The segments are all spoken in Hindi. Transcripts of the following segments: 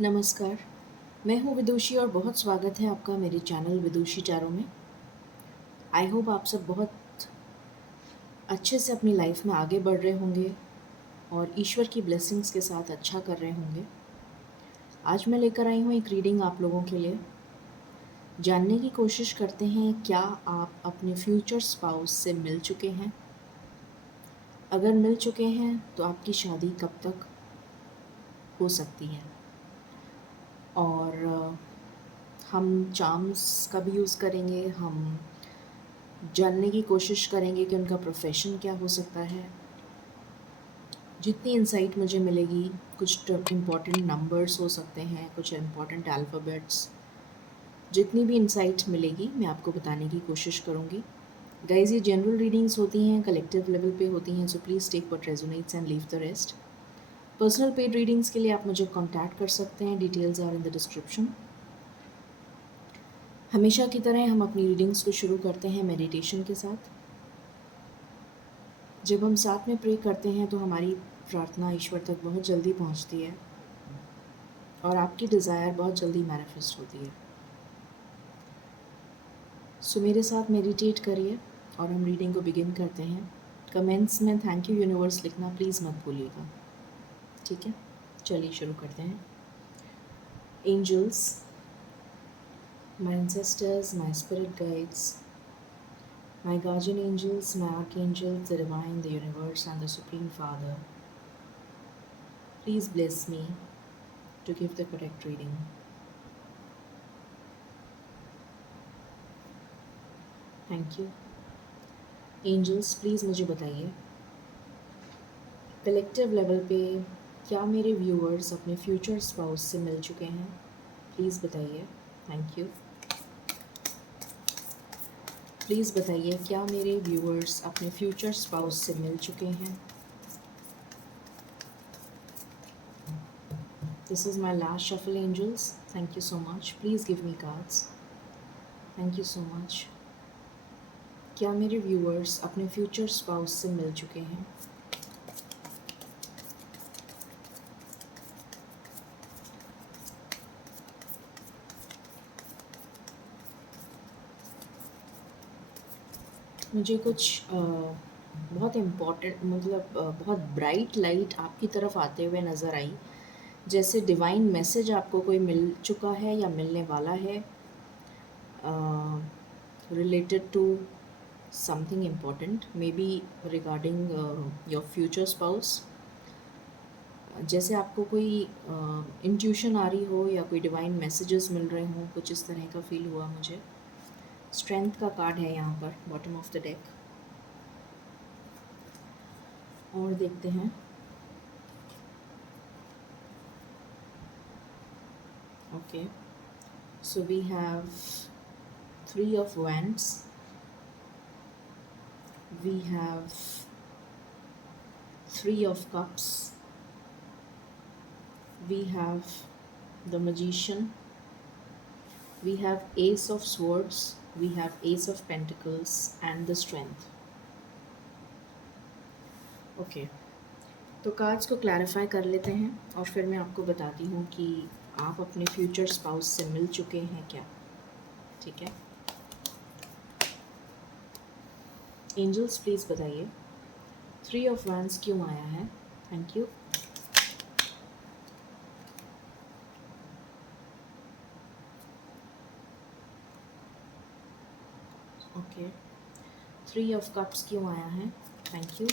नमस्कार, मैं हूँ विदुषी और बहुत स्वागत है आपका मेरे चैनल विदुषी चारों में। आई होप आप सब बहुत अच्छे से अपनी लाइफ में आगे बढ़ रहे होंगे और ईश्वर की ब्लेसिंग्स के साथ अच्छा कर रहे होंगे। आज मैं लेकर आई हूँ एक रीडिंग आप लोगों के लिए। जानने की कोशिश करते हैं क्या आप अपने फ्यूचर स्पाउस से मिल चुके हैं? अगर मिल चुके हैं तो आपकी शादी कब तक हो सकती है? और हम चार्म्स का भी यूज़ करेंगे, हम जानने की कोशिश करेंगे कि उनका प्रोफ़ेशन क्या हो सकता है। जितनी इंसाइट मुझे मिलेगी, कुछ इम्पॉर्टेंट नंबर्स हो सकते हैं, कुछ इम्पॉर्टेंट अल्फ़ाबेट्स, जितनी भी इंसाइट मिलेगी मैं आपको बताने की कोशिश करूँगी। गाइज़ ये जनरल रीडिंग्स होती हैं, कलेक्टिव लेवल पे होती हैं, so please take what resonates and leave the rest. Personal paid readings के लिए आप मुझे कॉन्टैक्ट कर सकते हैं, details are in the description. हमेशा की तरह हम अपनी रीडिंग्स को शुरू करते हैं मेडिटेशन के साथ। जब हम साथ में प्रे करते हैं तो हमारी प्रार्थना ईश्वर तक बहुत जल्दी पहुंचती है और आपकी डिज़ायर बहुत जल्दी मैनिफेस्ट होती है। सो मेरे साथ मेडिटेट करिए और हम रीडिंग को बिगिन करते हैं। कमेंट्स में थैंक यू यूनिवर्स लिखना प्लीज़ मत भूलिएगा, ठीक है? चलिए शुरू करते हैं। Angels, my ancestors, my spirit guides, my guardian angels, my archangels, the divine, the universe, and the supreme Father, please bless me to give the correct reading. Thank you. Angels please मुझे बताइए कलेक्टिव लेवल पे क्या मेरे व्यूअर्स अपने फ्यूचर स्पाउस से मिल चुके हैं? प्लीज़ बताइए। Thank you. प्लीज़ बताइए क्या मेरे व्यूअर्स अपने फ्यूचर स्पाउस से मिल चुके हैं? This is my last shuffle angels, thank you so much. Please give me cards, thank you so much. क्या मेरे व्यूअर्स अपने फ्यूचर स्पाउस से मिल चुके हैं? मुझे कुछ बहुत इम्पॉर्टेंट मतलब बहुत ब्राइट लाइट आपकी तरफ आते हुए नज़र आई, जैसे डिवाइन मैसेज आपको कोई मिल चुका है या मिलने वाला है related to something important, maybe regarding your future spouse. जैसे आपको कोई इंट्यूशन आ रही हो या कोई डिवाइन मैसेजेस मिल रहे हों, कुछ इस तरह का फील हुआ मुझे। स्ट्रेंथ का कार्ड है यहाँ पर बॉटम ऑफ द डेक। और देखते हैं। Okay, so we have three of wands, we have three of cups, we have the magician, we have ace of swords, we have ace of pentacles and the strength. Okay, तो कार्ड्स को क्लैरिफाई कर लेते हैं और फिर मैं आपको बताती हूँ कि आप अपने फ्यूचर स्पाउस से मिल चुके हैं क्या, ठीक है? एंजल्स प्लीज़ बताइए थ्री ऑफ वैंड्स क्यों आया है? Thank you. Okay, three of cups क्यों आया है? Thank you.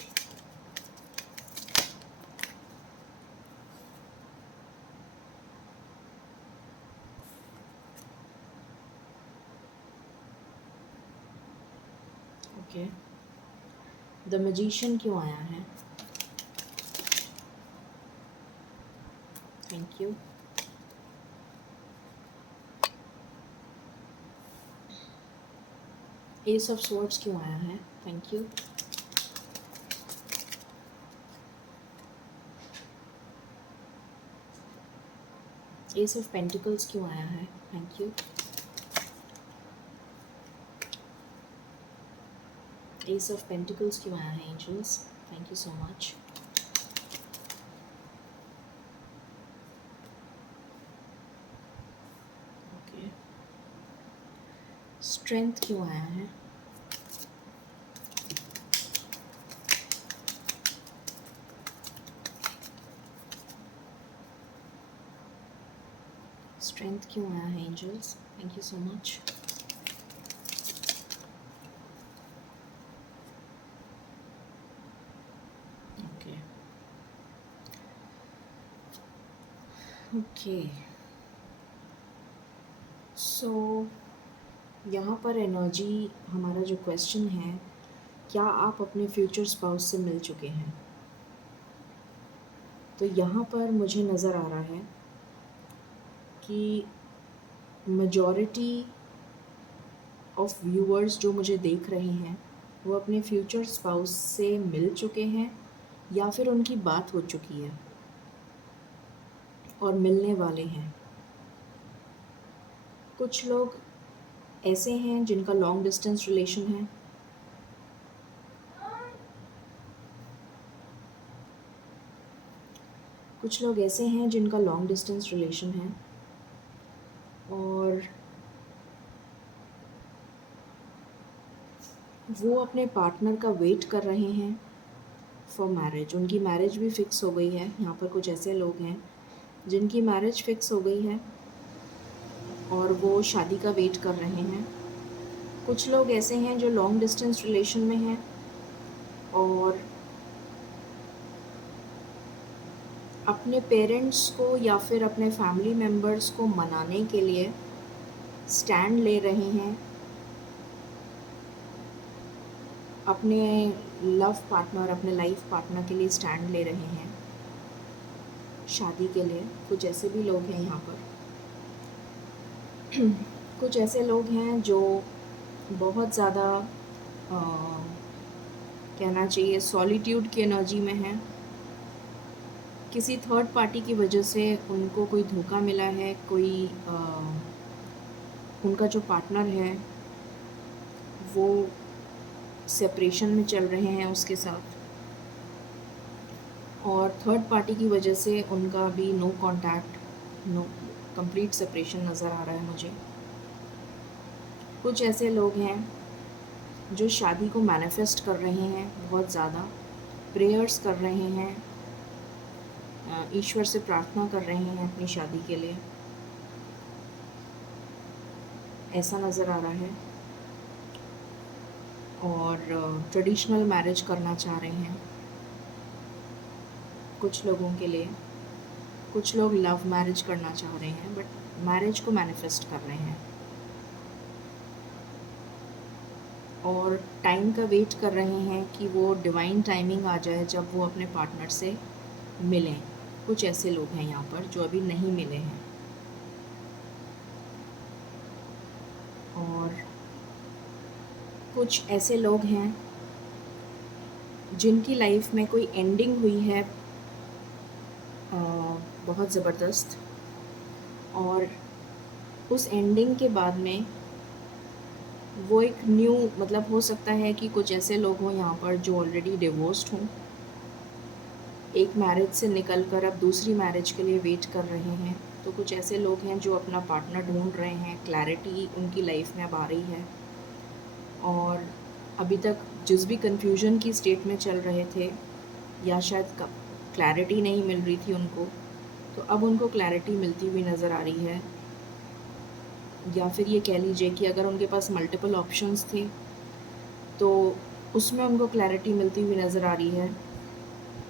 Okay, the magician क्यों आया है? Thank you. Ace of swords क्यों आया है? Thank you. Ace of pentacles क्यों आया है? Thank you. Ace of pentacles क्यों आया है angels? Thank you so much. Strength क्यों आया है? स्ट्रेंथ क्यों आया है angels? Thank you so much. Okay okay, so यहाँ पर एनर्जी, हमारा जो क्वेश्चन है, क्या आप अपने फ्यूचर स्पाउस से मिल चुके हैं? तो यहाँ पर मुझे नज़र आ रहा है कि मेजॉरिटी ऑफ व्यूअर्स जो मुझे देख रहे हैं वो अपने फ्यूचर स्पाउस से मिल चुके हैं या फिर उनकी बात हो चुकी है और मिलने वाले हैं। कुछ लोग ऐसे हैं जिनका लॉन्ग डिस्टेंस रिलेशन है, कुछ लोग ऐसे हैं जिनका लॉन्ग डिस्टेंस रिलेशन है और वो अपने पार्टनर का वेट कर रहे हैं फॉर मैरिज। उनकी मैरिज भी फिक्स हो गई है। यहाँ पर कुछ ऐसे लोग हैं जिनकी मैरिज फिक्स हो गई है और वो शादी का वेट कर रहे हैं। कुछ लोग ऐसे हैं जो लॉन्ग डिस्टेंस रिलेशन में हैं और अपने पेरेंट्स को या फिर अपने फैमिली मेम्बर्स को मनाने के लिए स्टैंड ले रहे हैं अपने लव पार्टनर, अपने लाइफ पार्टनर के लिए स्टैंड ले रहे हैं शादी के लिए। कुछ ऐसे भी लोग हैं यहाँ पर। कुछ ऐसे लोग हैं जो बहुत ज़्यादा कहना चाहिए सॉलिट्यूड की एनर्जी में हैं। किसी थर्ड पार्टी की वजह से उनको कोई धोखा मिला है, कोई उनका जो पार्टनर है वो सेपरेशन में चल रहे हैं उसके साथ और थर्ड पार्टी की वजह से उनका भी no contact, no complete separation नज़र आ रहा है मुझे। कुछ ऐसे लोग हैं जो शादी को मैनिफेस्ट कर रहे हैं, बहुत ज़्यादा प्रेयर्स कर रहे हैं, ईश्वर से प्रार्थना कर रहे हैं अपनी शादी के लिए, ऐसा नज़र आ रहा है। और ट्रेडिशनल मैरिज करना चाह रहे हैं कुछ लोगों के लिए। कुछ लोग लव मैरिज करना चाह रहे हैं बट मैरिज को मैनिफेस्ट कर रहे हैं और टाइम का वेट कर रहे हैं कि वो डिवाइन टाइमिंग आ जाए जब वो अपने पार्टनर से मिलें। कुछ ऐसे लोग हैं यहाँ पर जो अभी नहीं मिले हैं और कुछ ऐसे लोग हैं जिनकी लाइफ में कोई एंडिंग हुई है बहुत ज़बरदस्त और उस एंडिंग के बाद में वो एक न्यू, मतलब हो सकता है कि कुछ ऐसे लोग हों यहाँ पर जो ऑलरेडी डिवोर्स्ड हों, एक मैरिज से निकल कर अब दूसरी मैरिज के लिए वेट कर रहे हैं। तो कुछ ऐसे लोग हैं जो अपना पार्टनर ढूंढ रहे हैं, क्लैरिटी उनकी लाइफ में अब आ रही है और अभी तक जिस भी कन्फ्यूजन की स्टेट में चल रहे थे या शायद क्लैरिटी नहीं मिल रही थी उनको, तो अब उनको क्लैरिटी मिलती हुई नज़र आ रही है। या फिर ये कह लीजिए कि अगर उनके पास मल्टीपल ऑप्शंस थे तो उसमें उनको क्लैरिटी मिलती हुई नज़र आ रही है।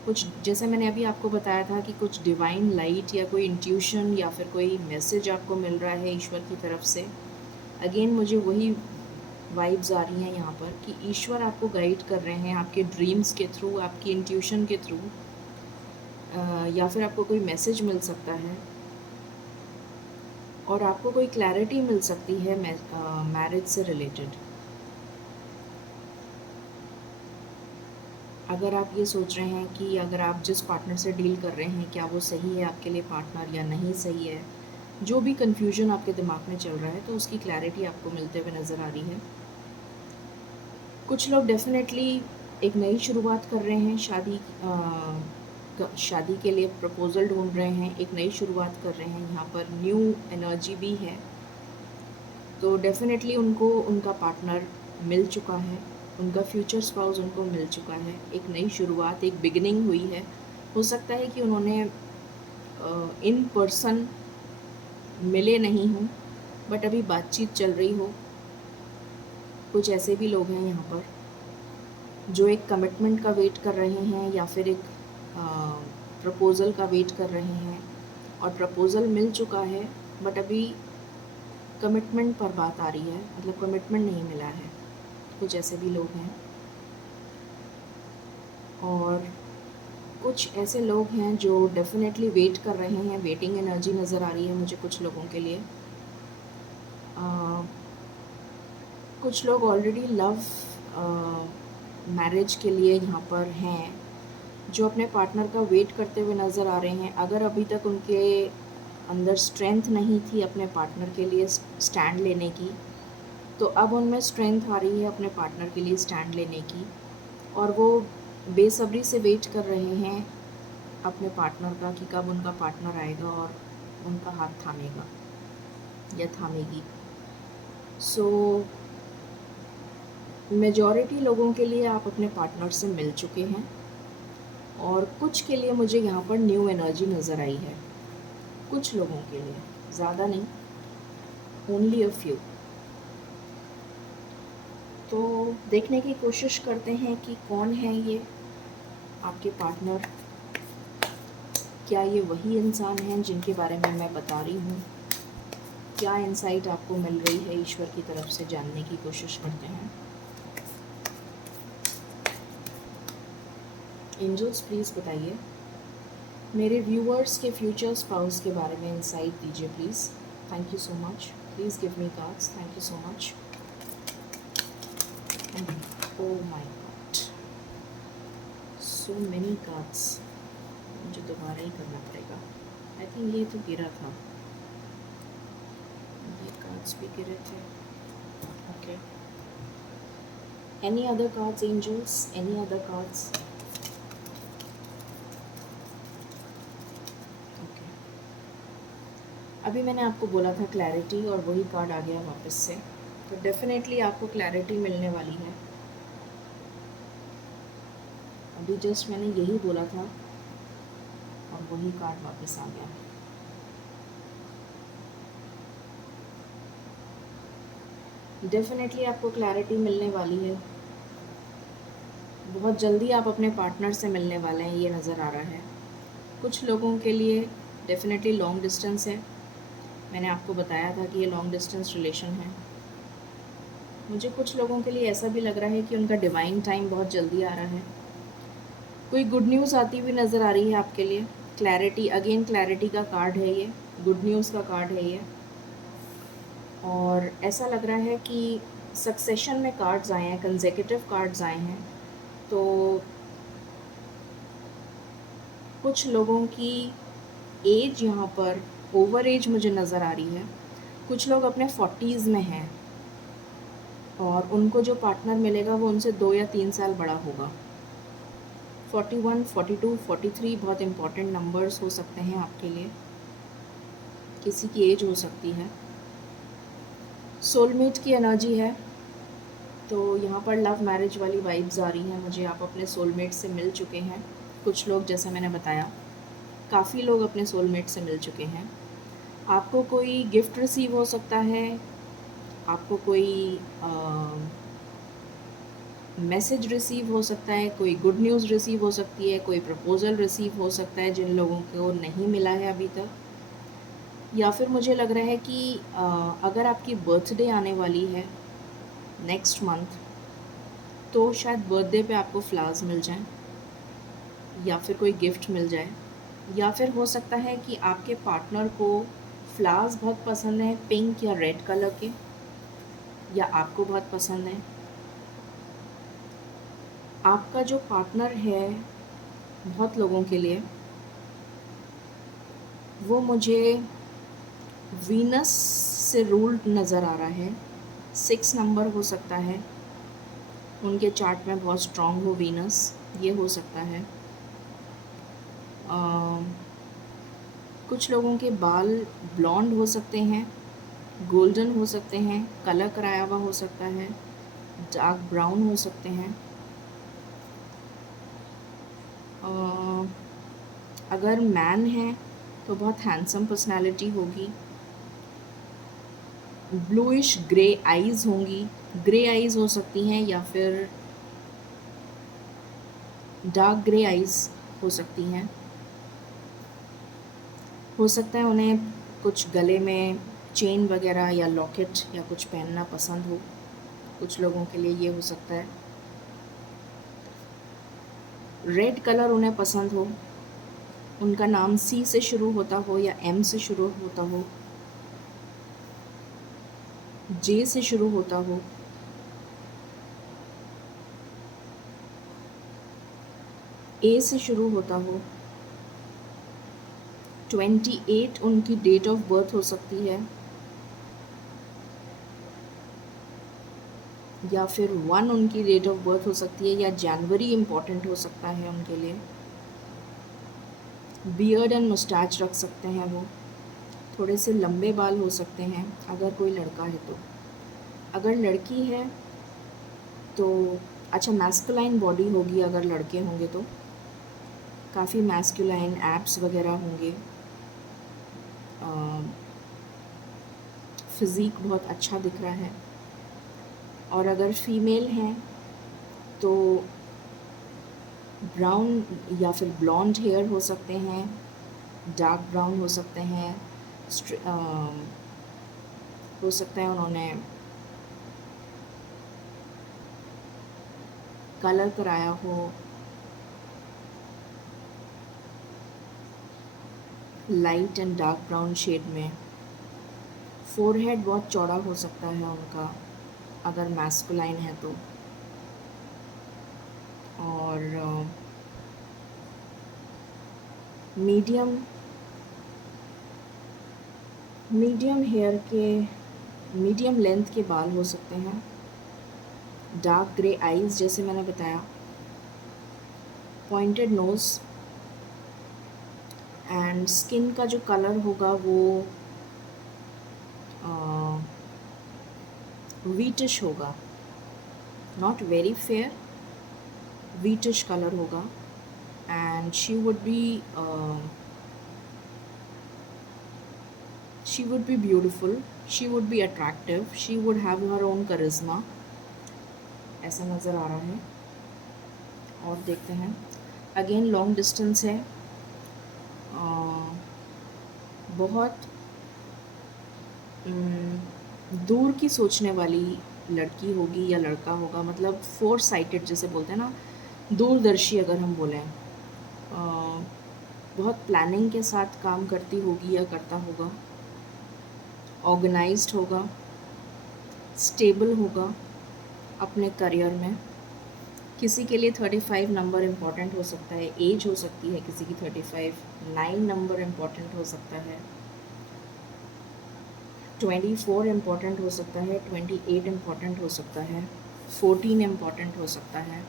कुछ जैसे मैंने अभी आपको बताया था कि कुछ डिवाइन लाइट या कोई इंट्यूशन या फिर कोई मैसेज आपको मिल रहा है ईश्वर की तरफ से। अगेन मुझे वही वाइब्स आ रही हैं यहाँ पर कि ईश्वर आपको गाइड कर रहे हैं आपके ड्रीम्स के थ्रू, आपकी इंट्यूशन के थ्रू, या फिर आपको कोई मैसेज मिल सकता है और आपको कोई क्लैरिटी मिल सकती है मैरिज से रिलेटेड। अगर आप ये सोच रहे हैं कि अगर आप जिस पार्टनर से डील कर रहे हैं क्या वो सही है आपके लिए पार्टनर या नहीं सही है, जो भी कन्फ्यूजन आपके दिमाग में चल रहा है तो उसकी क्लैरिटी आपको मिलते हुए नज़र आ रही है। कुछ लोग डेफिनेटली एक नई शुरुआत कर रहे हैं, शादी के लिए प्रपोज़ल ढूंढ रहे हैं, एक नई शुरुआत कर रहे हैं। यहाँ पर न्यू एनर्जी भी है तो डेफ़िनेटली उनको उनका पार्टनर मिल चुका है, उनका फ्यूचर स्पाउस उनको मिल चुका है, एक नई शुरुआत, एक बिगिनिंग हुई है। हो सकता है कि उन्होंने इन पर्सन मिले नहीं हों, बट अभी बातचीत चल रही हो। कुछ ऐसे भी लोग हैं यहाँ पर जो एक कमिटमेंट का वेट कर रहे हैं या फिर एक प्रपोज़ल का वेट कर रहे हैं, और प्रपोज़ल मिल चुका है बट अभी कमिटमेंट पर बात आ रही है, मतलब कमिटमेंट नहीं मिला है। कुछ ऐसे भी लोग हैं, और कुछ ऐसे लोग हैं जो डेफ़िनेटली वेट कर रहे हैं। वेटिंग एनर्जी नज़र आ रही है मुझे कुछ लोगों के लिए। कुछ लोग ऑलरेडी लव मैरिज के लिए यहाँ पर हैं, जो अपने पार्टनर का वेट करते हुए नज़र आ रहे हैं। अगर अभी तक उनके अंदर स्ट्रेंथ नहीं थी अपने पार्टनर के लिए स्टैंड लेने की, तो अब उनमें स्ट्रेंथ आ रही है अपने पार्टनर के लिए स्टैंड लेने की, और वो बेसब्री से वेट कर रहे हैं अपने पार्टनर का कि कब उनका पार्टनर आएगा और उनका हाथ थामेगा या थामेगी। सो मेजॉरिटी लोगों के लिए आप अपने पार्टनर से मिल चुके हैं, और कुछ के लिए मुझे यहाँ पर न्यू एनर्जी नज़र आई है। कुछ लोगों के लिए, ज़्यादा नहीं, ओनली अ फ्यू। तो देखने की कोशिश करते हैं कि कौन है ये आपके पार्टनर। क्या ये वही इंसान हैं जिनके बारे में मैं बता रही हूँ? क्या इंसाइट आपको मिल रही है ईश्वर की तरफ से, जानने की कोशिश करते हैं। एंजल्स प्लीज़ बताइए, मेरे व्यूअर्स के फ्यूचर स्पाउस के बारे में इंसाइट दीजिए please. Thank you so much. Please give me cards. Thank you so much. Oh my God, so many cards. मुझे दोबारा ही करना पड़ेगा। आई थिंक ये तो गिरा था, ये कार्ड्स भी गिरे थे। Okay, any other cards angels, any other cards? अभी मैंने आपको बोला था क्लैरिटी, और वही कार्ड आ गया वापस से। तो डेफिनेटली आपको क्लैरिटी मिलने वाली है। अभी जस्ट मैंने यही बोला था और वही कार्ड वापस आ गया। डेफिनेटली आपको क्लैरिटी मिलने वाली है। बहुत जल्दी आप अपने पार्टनर से मिलने वाले हैं, ये नज़र आ रहा है। कुछ लोगों के लिए डेफिनेटली लॉन्ग डिस्टेंस है। मैंने आपको बताया था कि ये लॉन्ग डिस्टेंस रिलेशन है। मुझे कुछ लोगों के लिए ऐसा भी लग रहा है कि उनका डिवाइन टाइम बहुत जल्दी आ रहा है। कोई गुड न्यूज़ आती हुई नज़र आ रही है आपके लिए। क्लैरिटी, अगेन क्लैरिटी का कार्ड है ये, गुड न्यूज़ का कार्ड है ये। और ऐसा लग रहा है कि सक्सेशन में कार्ड्स आए हैं, कंसेक्यूटिव कार्ड्स आए हैं। तो कुछ लोगों की एज यहाँ पर ओवर एज मुझे नज़र आ रही है। कुछ लोग अपने 40s में हैं, और उनको जो पार्टनर मिलेगा वो उनसे 2 या 3 साल बड़ा होगा। 41, 42, 43 बहुत इम्पॉर्टेंट नंबर्स हो सकते हैं आपके लिए। किसी की एज हो सकती है। सोलमेट की एनर्जी है, तो यहाँ पर लव मैरिज वाली वाइब्स आ रही हैं मुझे। आप अपने सोलमेट से मिल चुके हैं। कुछ लोग, जैसे मैंने बताया, काफ़ी लोग अपने सोलमेट से मिल चुके हैं। आपको कोई गिफ्ट रिसीव हो सकता है, आपको कोई मैसेज रिसीव हो सकता है, कोई गुड न्यूज़ रिसीव हो सकती है, कोई प्रपोज़ल रिसीव हो सकता है जिन लोगों को नहीं मिला है अभी तक। या फिर मुझे लग रहा है कि अगर आपकी बर्थडे आने वाली है नेक्स्ट मंथ, तो शायद बर्थडे पे आपको फ्लावर्स मिल जाएं, या फिर कोई गिफ्ट मिल जाए। या फिर हो सकता है कि आपके पार्टनर को फ्लावर्स बहुत पसंद है, पिंक या रेड कलर के, या आपको बहुत पसंद है। आपका जो पार्टनर है, बहुत लोगों के लिए वो मुझे वीनस से रूल्ड नज़र आ रहा है। 6 नंबर हो सकता है, उनके चार्ट में बहुत स्ट्रॉन्ग हो वीनस, ये हो सकता है। कुछ लोगों के बाल ब्लॉन्ड हो सकते हैं, गोल्डन हो सकते हैं, कलर कराया हुआ हो सकता है, डार्क ब्राउन हो सकते हैं। अगर मैन है तो बहुत हैंडसम पर्सनालिटी होगी। ब्लूइश ग्रे आइज़ होंगी, ग्रे आइज़ हो सकती हैं या फिर डार्क ग्रे आइज़ हो सकती हैं। हो सकता है उन्हें कुछ गले में चेन वगैरह या लॉकेट या कुछ पहनना पसंद हो, कुछ लोगों के लिए ये हो सकता है। रेड कलर उन्हें पसंद हो, उनका नाम सी से शुरू होता हो या एम से शुरू होता हो, जे से शुरू होता हो, ए से शुरू होता हो। 28 उनकी डेट ऑफ बर्थ हो सकती है, या फिर 1 उनकी डेट ऑफ बर्थ हो सकती है, या जनवरी इम्पॉर्टेंट हो सकता है उनके लिए। बियर्ड एंड मुस्टैच रख सकते हैं वो, थोड़े से लंबे बाल हो सकते हैं अगर कोई लड़का है तो। अगर लड़की है तो अच्छा मैस्कुलाइन बॉडी होगी, अगर लड़के होंगे तो काफ़ी मैस्कुलाइन एब्स वगैरह होंगे, फिज़ीक बहुत अच्छा दिख रहा है। और अगर फीमेल हैं तो ब्राउन या फिर ब्लॉन्ड हेयर हो सकते हैं, डार्क ब्राउन हो सकते हैं, हो सकता है उन्होंने कलर कराया हो, light and dark brown shade में। फोरहेड बहुत चौड़ा हो सकता है उनका अगर मैस्कुलाइन है तो। और मीडियम हेयर के मीडियम लेंथ के बाल हो सकते हैं, डार्क ग्रे आइज़ जैसे मैंने बताया, पॉइंटेड नोज़, एंड स्किन का जो कलर होगा वो वीटिश होगा, not very fair, wheatish colour होगा। And she would be beautiful, she would be attractive, she would have her own करिश्मा, ऐसा नज़र आ रहा है। और देखते हैं, अगेन लॉन्ग डिस्टेंस है, बहुत दूर की सोचने वाली लड़की होगी या लड़का होगा, मतलब फोर साइटेड जिसे बोलते हैं ना, दूरदर्शी अगर हम बोलें, बहुत प्लानिंग के साथ काम करती होगी या करता होगा, ऑर्गेनाइज्ड होगा, स्टेबल होगा अपने करियर में। किसी के लिए 35 नंबर इम्पॉर्टेंट हो सकता है, एज हो सकती है किसी की 35, 9 नंबर इम्पॉर्टेंट हो सकता है, 24 इम्पॉर्टेंट हो सकता है, 28 इम्पॉर्टेंट हो सकता है, 14 इम्पॉर्टेंट हो सकता है।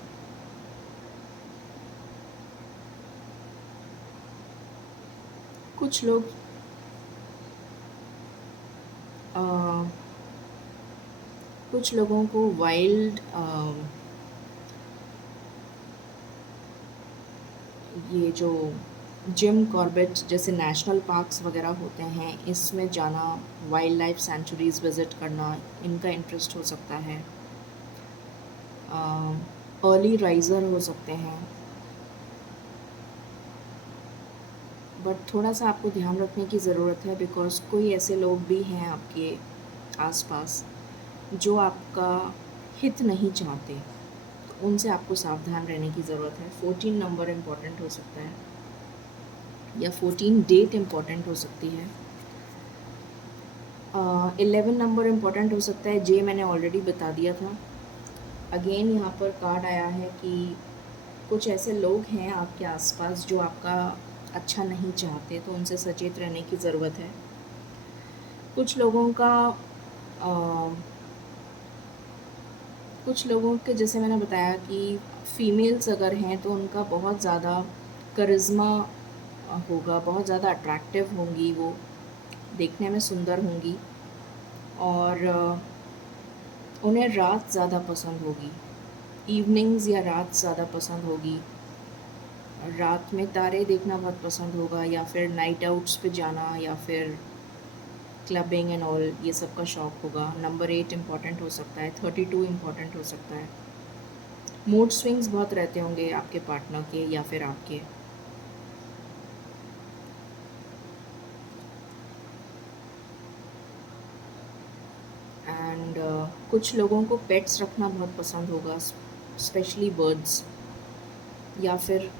कुछ लोग कुछ लोगों को वाइल्ड ये जो जिम कॉर्बेट जैसे नेशनल पार्क्स वगैरह होते हैं, इसमें जाना, वाइल्ड लाइफ सेंचुरीज़ विज़िट करना, इनका इंटरेस्ट हो सकता है। अर्ली राइज़र हो सकते हैं, बट थोड़ा सा आपको ध्यान रखने की ज़रूरत है, बिकॉज़ कोई ऐसे लोग भी हैं आपके आसपास जो आपका हित नहीं चाहते, तो उनसे आपको सावधान रहने की ज़रूरत है। 14 नंबर इम्पॉर्टेंट हो सकता है, या 14 डेट इम्पॉर्टेंट हो सकती है। 11 नंबर इम्पॉर्टेंट हो सकता है, जे मैंने ऑलरेडी बता दिया था। अगेन यहाँ पर कार्ड आया है कि कुछ ऐसे लोग हैं आपके आसपास जो आपका अच्छा नहीं चाहते, तो उनसे सचेत रहने की ज़रूरत है। कुछ लोगों के जैसे मैंने बताया कि फ़ीमेल्स अगर हैं तो उनका बहुत ज़्यादा करिश्मा होगा, बहुत ज़्यादा अट्रैक्टिव होंगी, वो देखने में सुंदर होंगी, और उन्हें रात ज़्यादा पसंद होगी, इवनिंग्स या रात ज़्यादा पसंद होगी। रात में तारे देखना बहुत पसंद होगा, या फिर नाइट आउट्स पे जाना, या फिर क्लबिंग एंड ऑल, ये सब का शौक़ होगा। नंबर 8 इम्पॉर्टेंट हो सकता है, 32 इम्पॉर्टेंट हो सकता है। मूड स्विंग्स बहुत रहते होंगे आपके पार्टनर के या फिर आपके। एंड कुछ लोगों को पेट्स रखना बहुत पसंद होगा, स्पेशली बर्ड्स, या फिर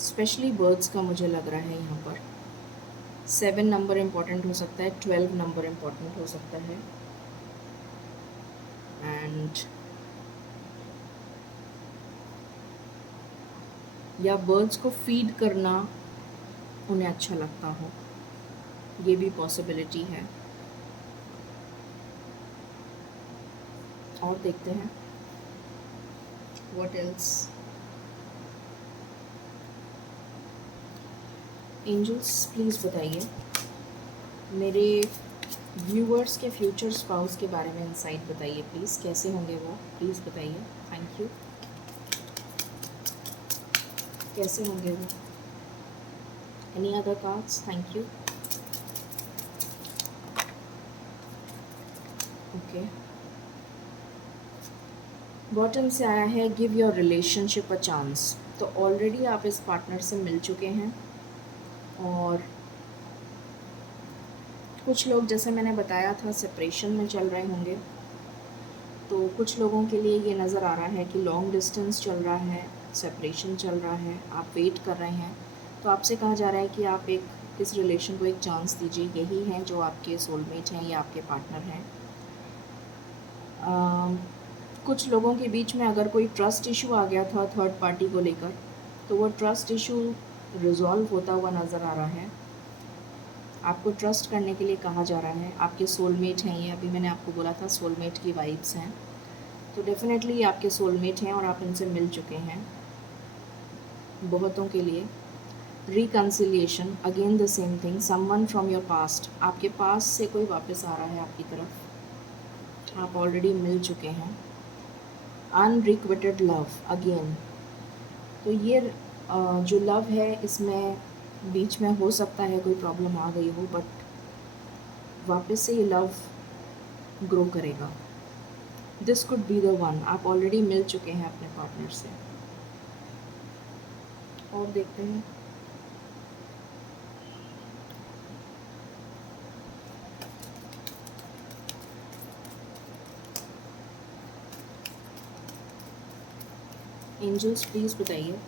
स्पेशली बर्ड्स का मुझे लग रहा है यहाँ पर। 7 नंबर इम्पॉर्टेंट हो सकता है, 12 नंबर इम्पॉर्टेंट हो सकता है। एंड या बर्ड्स को फीड करना उन्हें अच्छा लगता हो, ये भी पॉसिबिलिटी है। और देखते हैं व्हाट एल्स। एंजल्स प्लीज़ बताइए मेरे व्यूअर्स के फ्यूचर स्पाउस के बारे में इंसाइट बताइए प्लीज़, कैसे होंगे वो, प्लीज़ बताइए। Thank you. कैसे होंगे वो? Any other cards? Thank you. Okay, bottom से आया है give your relationship a chance. तो ऑलरेडी आप इस पार्टनर से मिल चुके हैं, और कुछ लोग, जैसे मैंने बताया था, सेपरेशन में चल रहे होंगे। तो कुछ लोगों के लिए ये नज़र आ रहा है कि लॉन्ग डिस्टेंस चल रहा है, सेपरेशन चल रहा है, आप वेट कर रहे हैं। तो आपसे कहा जा रहा है कि आप इस रिलेशन को एक चांस दीजिए। यही हैं जो आपके सोलमेट हैं या आपके पार्टनर हैं। कुछ लोगों के बीच में अगर कोई ट्रस्ट इशू आ गया था थर्ड पार्टी को लेकर, तो वो ट्रस्ट इशू रिज़ॉल्व होता हुआ नज़र आ रहा है। आपको ट्रस्ट करने के लिए कहा जा रहा है। आपके सोलमेट हैं ये, अभी मैंने आपको बोला था सोलमेट की वाइब्स हैं, तो डेफिनेटली ये आपके सोलमेट हैं और आप इनसे मिल चुके हैं। बहुतों के लिए reconciliation, again the same thing, someone from your past, आपके पास से कोई वापस आ रहा है आपकी तरफ, आप ऑलरेडी मिल चुके हैं। अनरिक्विटेड लव अगेन, तो ये जो लव है इसमें बीच में हो सकता है कोई प्रॉब्लम आ गई हो, बट वापस से ये लव ग्रो करेगा। This could be the one, आप ऑलरेडी मिल चुके हैं अपने पार्टनर से। और देखते हैं एंजल्स प्लीज़ बताइए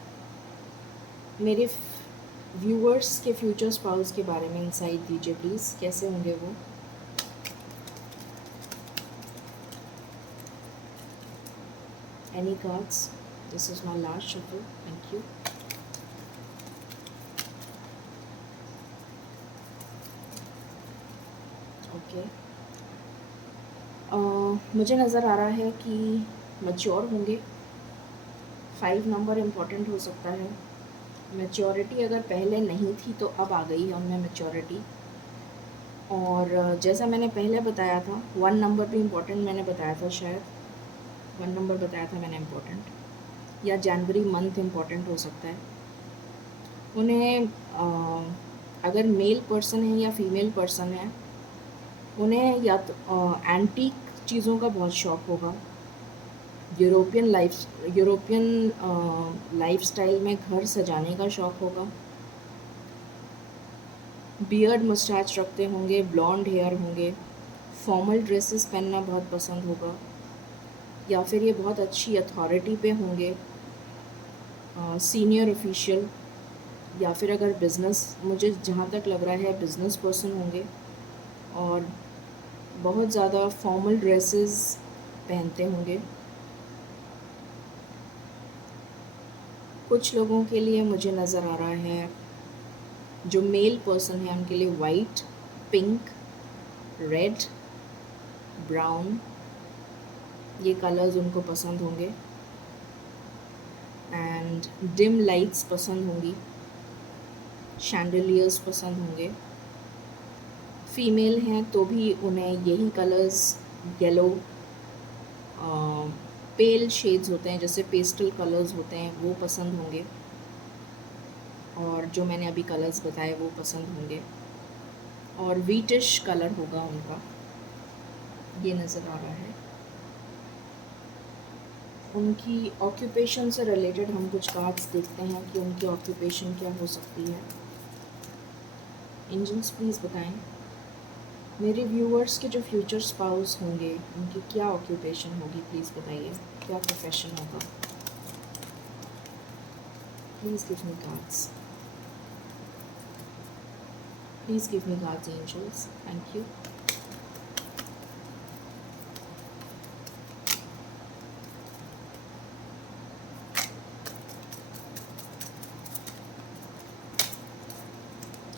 मेरे व्यूअर्स के फ्यूचर स्पाउस के बारे में इंसाइट दीजिए प्लीज़, कैसे होंगे वो। Any cards? This is my last shuffle, thank you. Okay, मुझे नज़र आ रहा है कि मैच्योर होंगे। 5 नंबर इम्पॉर्टेंट हो सकता है। मैच्योरिटी अगर पहले नहीं थी तो अब आ गई है उनमें मैच्योरिटी। और जैसा मैंने पहले बताया था, 1 नंबर भी इम्पॉर्टेंट मैंने बताया था, शायद 1 नंबर बताया था मैंने इम्पॉर्टेंट, या जनवरी मंथ इम्पॉर्टेंट हो सकता है। उन्हें अगर मेल पर्सन है या फीमेल पर्सन है, उन्हें या तो एंटीक चीज़ों का बहुत शौक़ होगा। यूरोपियन लाइफस्टाइल में घर सजाने का शौक़ होगा। बियर्ड मुस्टैच रखते होंगे, ब्लॉन्ड हेयर होंगे। फॉर्मल ड्रेसेस पहनना बहुत पसंद होगा, या फिर ये बहुत अच्छी अथॉरिटी पे होंगे, सीनियर ऑफिशियल, या फिर अगर बिज़नेस, मुझे जहाँ तक लग रहा है बिज़नेस पर्सन होंगे, और बहुत ज़्यादा फॉर्मल ड्रेसेस पहनते होंगे। कुछ लोगों के लिए मुझे नज़र आ रहा है, जो मेल पर्सन है उनके लिए वाइट, पिंक, रेड, ब्राउन, ये कलर्स उनको पसंद होंगे। एंड डिम लाइट्स पसंद होंगी, शैंडलियर्स पसंद होंगे। फीमेल हैं तो भी उन्हें यही कलर्स, येलो, पेल शेड्स होते हैं जैसे पेस्टल कलर्स होते हैं वो पसंद होंगे, और जो मैंने अभी कलर्स बताए वो पसंद होंगे, और वीटिश कलर होगा उनका, ये नज़र आ रहा है। उनकी ऑक्यूपेशन से रिलेटेड हम कुछ कार्ड्स देखते हैं कि उनकी ऑक्यूपेशन क्या हो सकती है। एंजल्स प्लीज़ बताएं मेरे व्यूअर्स के जो फ्यूचर स्पाउस होंगे उनकी क्या ऑक्यूपेशन होगी, प्लीज़ बताइए क्या प्रोफेशन होगा। Please give me cards, please give me cards angels, thank you.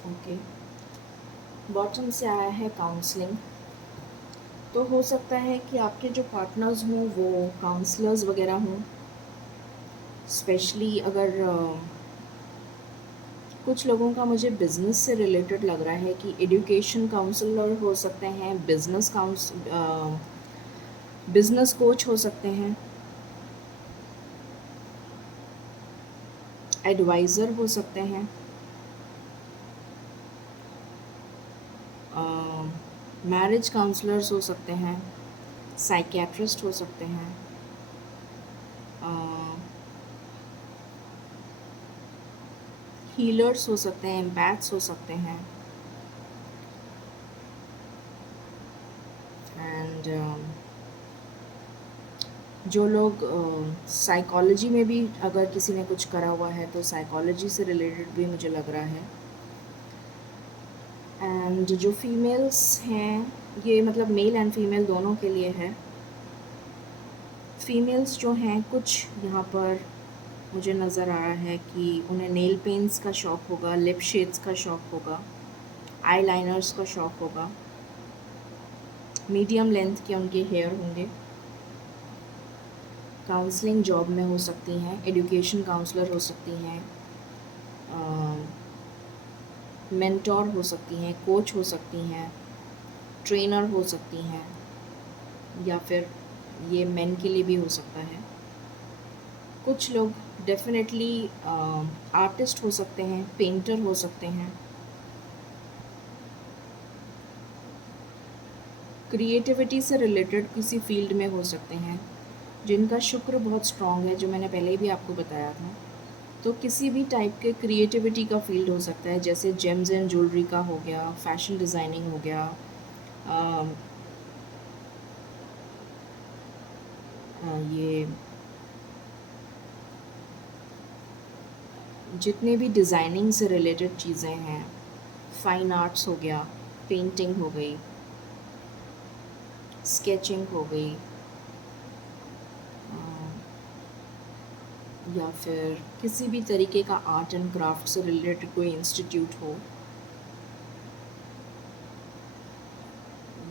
Okay, bottom से आया है काउंसलिंग। तो हो सकता है कि आपके जो पार्टनर्स हों वो काउंसलर्स वगैरह हों, स्पेशली अगर कुछ लोगों का मुझे बिज़नेस से रिलेटेड लग रहा है कि एजुकेशन काउंसलर हो सकते हैं, बिज़नेस कोच हो सकते हैं, एडवाइज़र हो सकते हैं, मैरिज काउंसलर्स हो सकते हैं, साइकियाट्रिस्ट हो सकते हैं, हीलर्स हो सकते हैं, एम्पैथ्स हो सकते हैं, एंड जो लोग साइकोलॉजी में भी अगर किसी ने कुछ करा हुआ है तो साइकोलॉजी से रिलेटेड भी मुझे लग रहा है। एंड जो फीमेल्स हैं, ये मतलब मेल एंड फीमेल दोनों के लिए है। फीमेल्स जो हैं कुछ यहाँ पर मुझे नज़र आ रहा है कि उन्हें नेल पेंट्स का शौक़ होगा, लिप शेड्स का शौक़ होगा, आई लाइनर्स का शौक़ होगा, मीडियम लेंथ के उनके हेयर होंगे, काउंसलिंग जॉब में हो सकती हैं, एजुकेशन काउंसलर हो सकती हैं, मेंटोर हो सकती हैं, कोच हो सकती हैं, ट्रेनर हो सकती हैं, या फिर ये मेन के लिए भी हो सकता है। कुछ लोग डेफिनेटली आर्टिस्ट हो सकते हैं, पेंटर हो सकते हैं, क्रिएटिविटी से रिलेटेड किसी फील्ड में हो सकते हैं, जिनका शुक्र बहुत स्ट्रॉन्ग है, जो मैंने पहले भी आपको बताया था। तो किसी भी टाइप के क्रिएटिविटी का फील्ड हो सकता है, जैसे जेम्स एंड ज्वेलरी का हो गया, फैशन डिज़ाइनिंग हो गया, ये जितने भी डिज़ाइनिंग से रिलेटेड चीज़ें हैं, फाइन आर्ट्स हो गया, पेंटिंग हो गई, स्केचिंग हो गई, या फिर किसी भी तरीके का आर्ट एंड क्राफ्ट से रिलेटेड कोई इंस्टीट्यूट हो,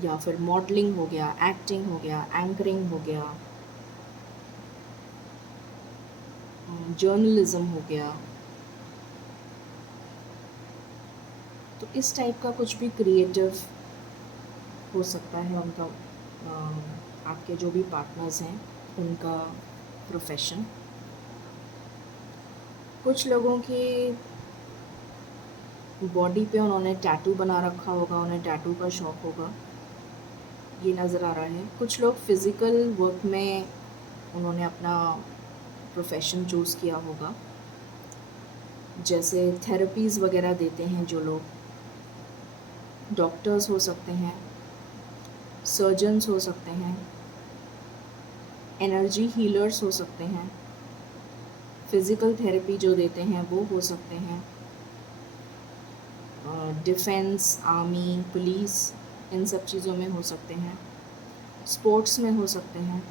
या फिर मॉडलिंग हो गया, एक्टिंग हो गया, एंकरिंग हो गया, जर्नलिज्म हो गया। तो इस टाइप का कुछ भी क्रिएटिव हो सकता है उनका, आपके जो भी पार्टनर्स हैं उनका प्रोफेशन। कुछ लोगों की बॉडी पे उन्होंने टैटू बना रखा होगा, उन्हें टैटू का शौक़ होगा, ये नज़र आ रहा है। कुछ लोग फ़िज़िकल वर्क में उन्होंने अपना प्रोफेशन चूज़ किया होगा, जैसे थेरेपीज़ वगैरह देते हैं जो लोग, डॉक्टर्स हो सकते हैं, सर्जन्स हो सकते हैं, एनर्जी हीलर्स हो सकते हैं, फ़िज़िकल थेरेपी जो देते हैं वो हो सकते हैं, डिफेंस, आर्मी, पुलिस, इन सब चीज़ों में हो सकते हैं, स्पोर्ट्स में हो सकते हैं,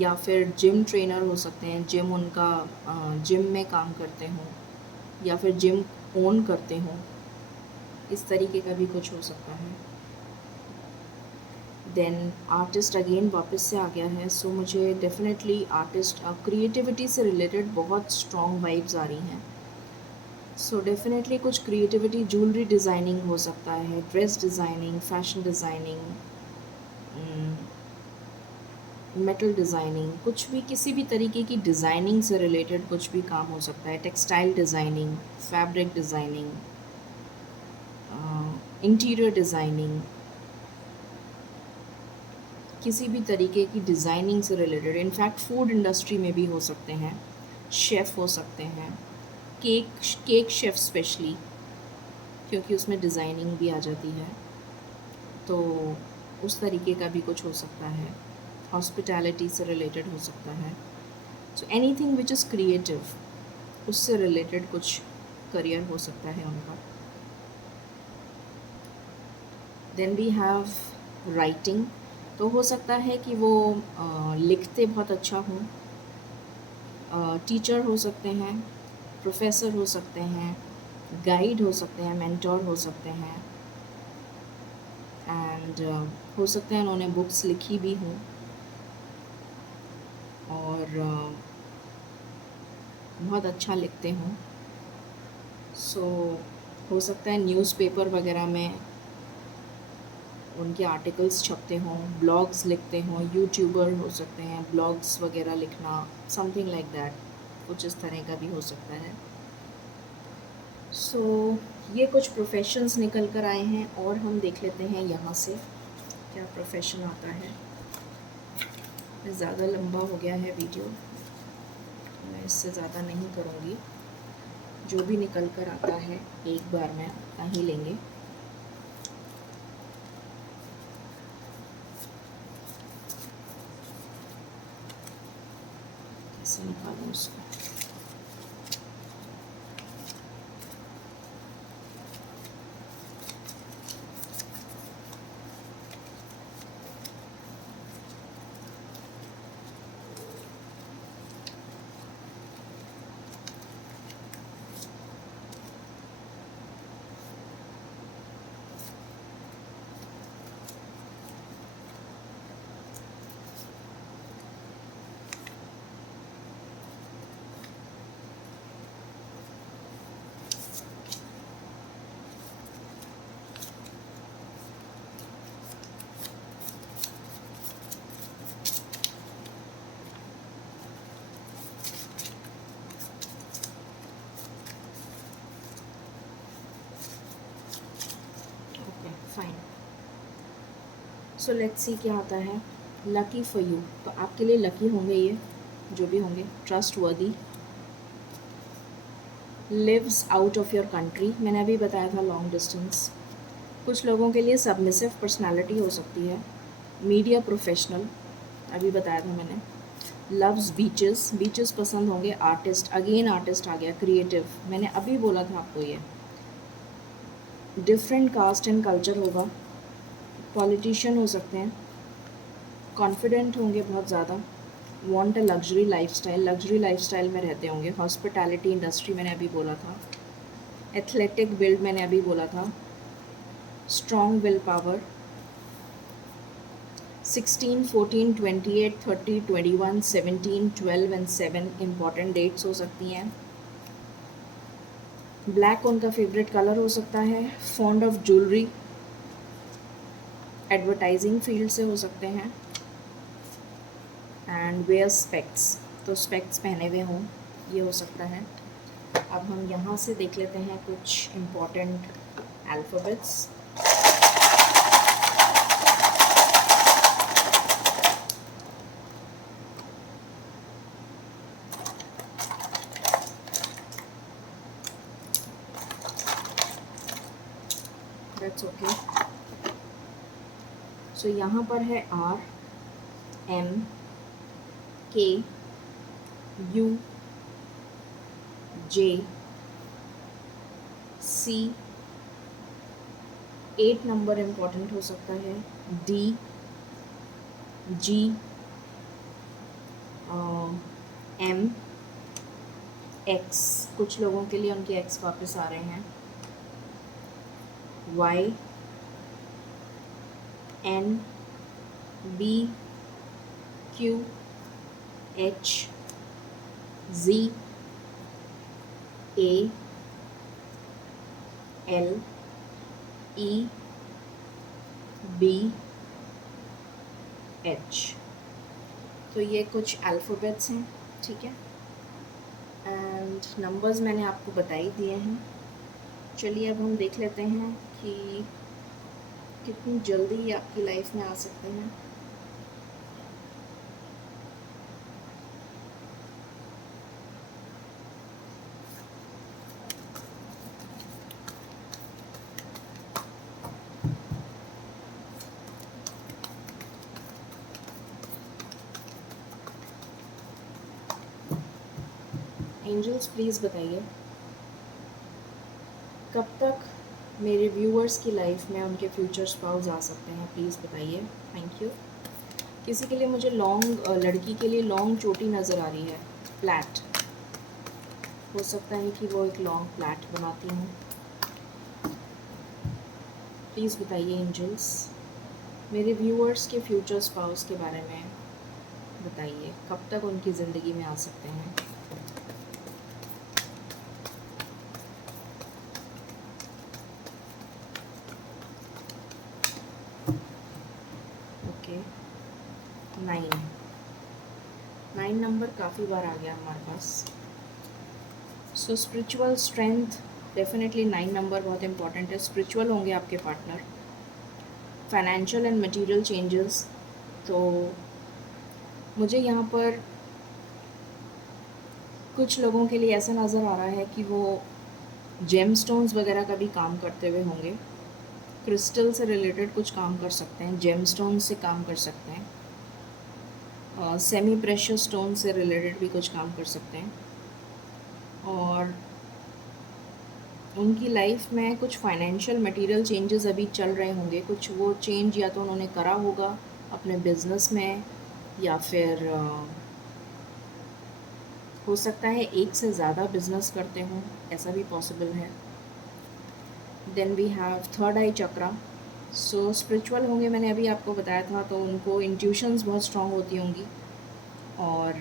या फिर जिम ट्रेनर हो सकते हैं, जिम उनका जिम में काम करते हों, या फिर जिम ओन करते हों, इस तरीके का भी कुछ हो सकता है। देन आर्टिस्ट अगेन वापस से आ गया है, सो मुझे डेफिनेटली आर्टिस्ट क्रिएटिविटी से रिलेटेड बहुत स्ट्रॉन्ग वाइब्स आ रही हैं। सो डेफिनेटली कुछ क्रिएटिविटी ज्वेलरी डिज़ाइनिंग हो सकता है, dress designing, fashion designing, metal designing, कुछ भी किसी भी तरीके की डिज़ाइनिंग से रिलेटेड कुछ भी काम हो सकता है। Textile designing, fabric designing, interior designing, किसी भी तरीके की डिज़ाइनिंग से रिलेटेड, इनफैक्ट फूड इंडस्ट्री में भी हो सकते हैं, शेफ़ हो सकते हैं, केक केक शेफ़ स्पेशली, क्योंकि उसमें डिज़ाइनिंग भी आ जाती है, तो उस तरीके का भी कुछ हो सकता है। हॉस्पिटैलिटी से रिलेटेड हो सकता है। So anything which is creative, उससे रिलेटेड कुछ करियर हो सकता है उनका। देन वी हैव राइटिंग, तो हो सकता है कि वो लिखते बहुत अच्छा हों, टीचर हो सकते हैं, प्रोफेसर हो सकते हैं, गाइड हो सकते हैं, मेंटोर हो सकते हैं, एंड हो सकता है उन्होंने बुक्स लिखी भी हों, और बहुत अच्छा लिखते हों। सो हो सकता है न्यूज़पेपर वगैरह में उनके आर्टिकल्स छपते हों, ब्लॉग्स लिखते हों, यूट्यूबर हो सकते हैं, ब्लॉग्स वगैरह लिखना, समथिंग लाइक दैट, कुछ इस तरह का भी हो सकता है। सो ये कुछ प्रोफेशंस निकल कर आए हैं, और हम देख लेते हैं यहाँ से क्या प्रोफेशन आता है। ज़्यादा लंबा हो गया है वीडियो, मैं इससे ज़्यादा नहीं करूँगी। जो भी निकल कर आता है एक बार में उतना ही लेंगे। कैसे निकालूँ उसको? फाइन, सो लेट्स सी क्या आता है। लकी फॉर यू, तो आपके लिए लकी होंगे ये जो भी होंगे। Trustworthy, lives out of your country, मैंने अभी बताया था लॉन्ग डिस्टेंस। कुछ लोगों के लिए सबमिसिव पर्सनालिटी हो सकती है। मीडिया प्रोफेशनल, अभी बताया था मैंने। लव्स बीचेस, बीचेस पसंद होंगे। आर्टिस्ट, अगेन आर्टिस्ट आ गया। क्रिएटिव, मैंने अभी बोला था आपको ये। डिफरेंट कास्ट एंड कल्चर होगा। पॉलिटिशियन हो सकते हैं। कॉन्फिडेंट होंगे बहुत ज़्यादा। Want a luxury lifestyle, luxury lifestyle में रहते होंगे। हॉस्पिटैलिटी इंडस्ट्री मैंने अभी बोला था। एथलेटिक बिल्ड मैंने अभी बोला था। Strong willpower. 16, 14, 28, 30, 21, 17, 12 and 7 important dates हो सकती हैं। ब्लैक उनका फेवरेट कलर हो सकता है। Fond of jewellery, advertising field से हो सकते हैं। एंड वेयर स्पेक्ट्स, तो स्पेक्ट्स पहने हुए हों, ये हो सकता है। अब हम यहाँ से देख लेते हैं कुछ important alphabets. That's okay. So यहाँ पर है R, M, K, U, J, C, 8 number important हो सकता है। D, G, M, X, कुछ लोगों के लिए उनके X वापस आ रहे हैं। Y, N, B, Q, H, Z, A, LEBH। तो ये कुछ अल्फ़ाबेट्स हैं, ठीक है। एंड नंबर्स मैंने आपको बता ही दिए हैं। चलिए अब हम देख लेते हैं कि कितनी जल्दी ये आपकी लाइफ में आ सकते हैं। एंजल्स प्लीज़ बताइए कब तक मेरे व्यूअर्स की लाइफ में उनके फ्यूचर स्पाउस आ सकते हैं, प्लीज़ बताइए। Thank you. किसी के लिए मुझे लॉन्ग, लड़की के लिए लॉन्ग चोटी नज़र आ रही है, प्लैट। हो सकता है कि वो एक लॉन्ग प्लैट बनाती हूँ। प्लीज़ बताइए एंजल्स, मेरे व्यूअर्स के फ्यूचर स्पाउस के बारे में बताइए, कब तक उनकी ज़िंदगी में आ सकते हैं। ओके, 9 नंबर काफ़ी बार आ गया हमारे पास। So spiritual strength, definitely 9 number बहुत इंपॉर्टेंट है। स्पिरिचुअल होंगे आपके partner. Financial and material changes, तो मुझे यहाँ पर कुछ लोगों के लिए ऐसा नज़र आ रहा है कि वो जेम स्टोन्स वगैरह का भी काम करते हुए होंगे। क्रिस्टल से रिलेटेड कुछ काम कर सकते हैं, जेम स्टोन से काम कर सकते हैं, सेमी प्रेशियस स्टोन से रिलेटेड भी कुछ काम कर सकते हैं। और उनकी लाइफ में कुछ फाइनेंशियल मटेरियल चेंजेस अभी चल रहे होंगे। कुछ वो चेंज या तो उन्होंने करा होगा अपने बिजनेस में, या फिर हो सकता है एक से ज़्यादा बिजनेस करते हों, ऐसा भी पॉसिबल है। Then we have third eye chakra. So spiritual होंगे, मैंने अभी आपको बताया था, तो उनको इंट्यूशंस बहुत स्ट्रॉन्ग होती होंगी, और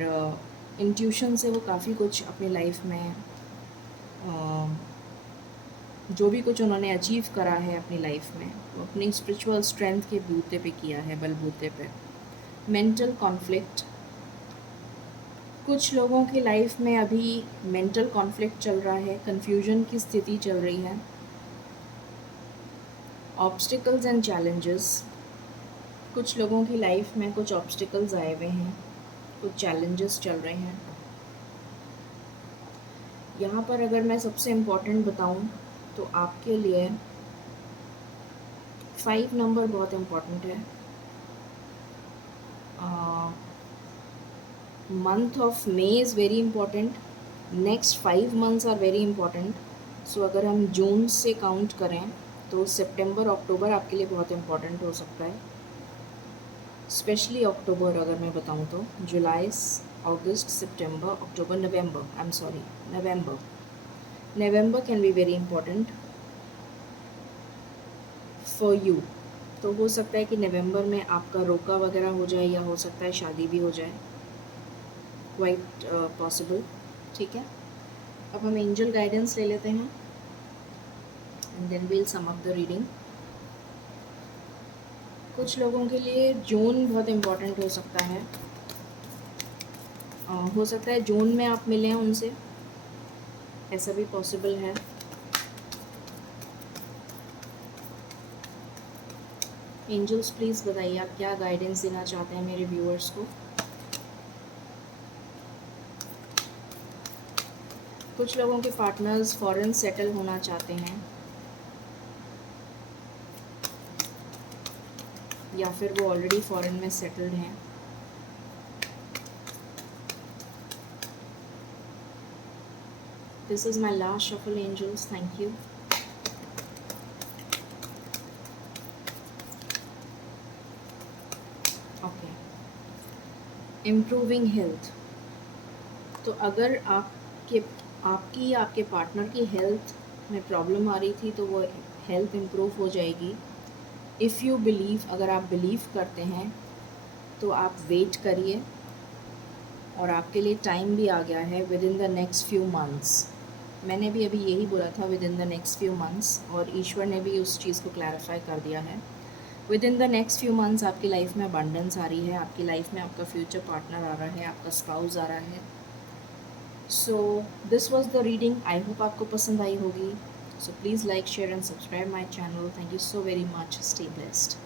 इंट्यूशन से वो काफ़ी कुछ अपनी लाइफ में जो भी कुछ उन्होंने अचीव करा है अपनी लाइफ में, वो अपनी स्पिरिचुअल स्ट्रेंथ के बूते पे किया है, बलबूते पे। मेंटल कॉन्फ्लिक्ट, कुछ लोगों की लाइफ में अभी मेंटल कॉन्फ्लिक्ट चल रहा है, कन्फ्यूजन की स्थिति चल रही है। ऑब्स्टिकल्स एंड चैलेंजेस, कुछ लोगों की लाइफ में कुछ ऑब्स्टिकल्स आए हुए हैं, कुछ चैलेंजेस चल रहे हैं। यहाँ पर अगर मैं सबसे इम्पोर्टेंट बताऊँ तो आपके लिए 5 नंबर बहुत इम्पोर्टेंट है। Month of May is very important, next 5 months are very important. So अगर हम जून से काउंट करें तो सितंबर अक्टूबर आपके लिए बहुत इम्पोर्टेंट हो सकता है। स्पेशली अक्टूबर अगर मैं बताऊं तो जुलाई, अगस्त, सितंबर, अक्टूबर, नवंबर, I am sorry, November can be very important for you. तो हो सकता है कि नवंबर में आपका रोका वगैरह हो जाए, या हो सकता है शादी भी हो जाए, क्वाइट पॉसिबल। ठीक है, अब हम एंजल गाइडेंस ले लेते हैं and then we'll sum up the reading. कुछ लोगों के लिए जून बहुत इम्पोर्टेंट हो सकता है। हो सकता है जून में आप मिलें उनसे, ऐसा भी पॉसिबल है। एंजल्स प्लीज़ बताइए आप क्या गाइडेंस देना चाहते हैं मेरे व्यूअर्स को। कुछ लोगों के पार्टनर्स फॉरेन सेटल होना चाहते हैं, या फिर वो ऑलरेडी फॉरेन में सेटल्ड हैं। This is my last shuffle angels, thank you. Okay, improving health, तो अगर आपकी या आपके पार्टनर की हेल्थ में प्रॉब्लम आ रही थी तो वो हेल्थ इम्प्रूव हो जाएगी। इफ़ यू बिलीव, अगर आप बिलीव करते हैं तो आप वेट करिए, और आपके लिए टाइम भी आ गया है with in the next few months. मैंने भी अभी यही बोला था with in the next few months, और ईश्वर ने भी उस चीज़ को क्लैरिफाई कर दिया है। With in the next few months आपकी लाइफ में अबंडेंस आ रही है, आपकी लाइफ में आपका फ्यूचर पार्टनर आ रहा है, आपका स्पाउस आ रहा है। So this was the reading, I hope आपको पसंद आई होगी। So please like, share and subscribe my channel. Thank you so very much, stay blessed.